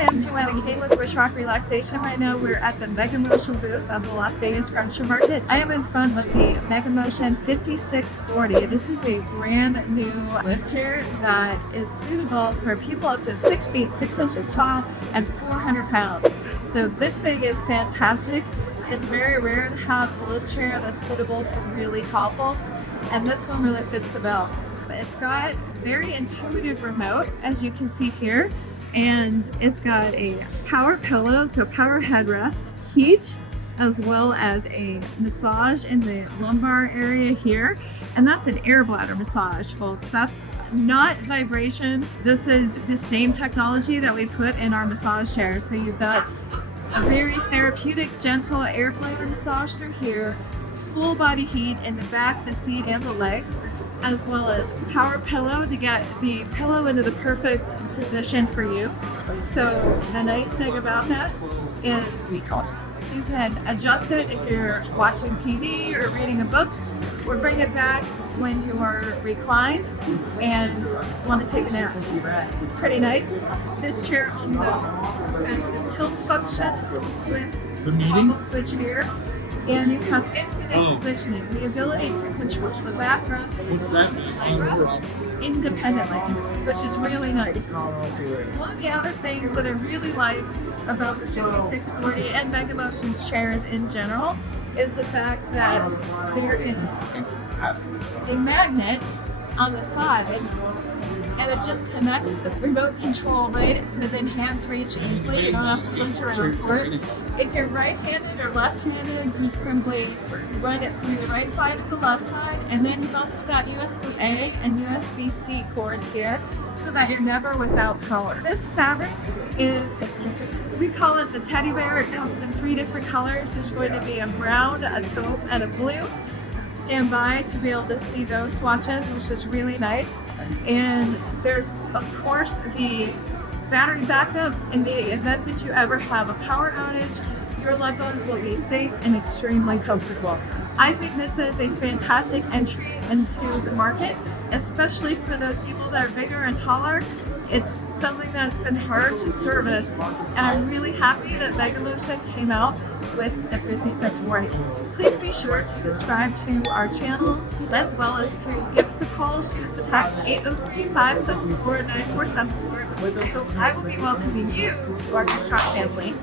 Hi, I'm Joanna with Relaxation. Right now we're at the MegaMotion booth of the Las Vegas Furniture Market. I am in front of the MegaMotion 5640. This is a brand new lift chair that is suitable for people up to 6 feet 6 inches tall and 400 pounds. So this thing is fantastic. It's very rare to have a lift chair that's suitable for really tall folks, and this one really fits the bill. It's got very intuitive remote, as you can see here, and it's got a power pillow, so power headrest, heat, as well as a massage in the lumbar area here. And that's an air bladder massage, folks. That's not vibration. This is the same technology that we put in our massage chairs. So you've got a very therapeutic, gentle air bladder massage through here, full body heat in the back, the seat, and the legs, as well as power pillow to get the pillow into the perfect position for you. So the nice thing about that is you can adjust it if you're watching TV or reading a book, or bring it back when you are reclined and want to take a nap. It's pretty nice. This chair also has the tilt function with the switch here. And you have infinite positioning, the ability to control the backrest as well as the leg rest independently, which is really nice. One of the other things that I really like about the 5640 and MegaMotion's chairs in general is the fact that there is a magnet on the side, and it just connects the remote control right within hand's reach easily. You don't have to punch around for it. If you're right-handed or left-handed, you simply run it through the right side or the left side, and then you've also got USB-A and USB-C cords here, so that you're never without power. This fabric is, we call it the teddy bear. It comes in 3 different colors. There's going to be a brown, a taupe, and a blue. Stand by to be able to see those swatches, which is really nice. And there's, of course, the battery backup in the event that you ever have a power outage. Your loved ones will be safe and extremely comfortable. I think this is a fantastic entry into the market, especially for those people that are bigger and taller. It's something that's been hard to service, and I'm really happy that MegaMotion came out with the 5640. Please be sure to subscribe to our channel, as well as to give us a call, shoot us a text, 803-574-9474. I will be welcoming you to our Construct family.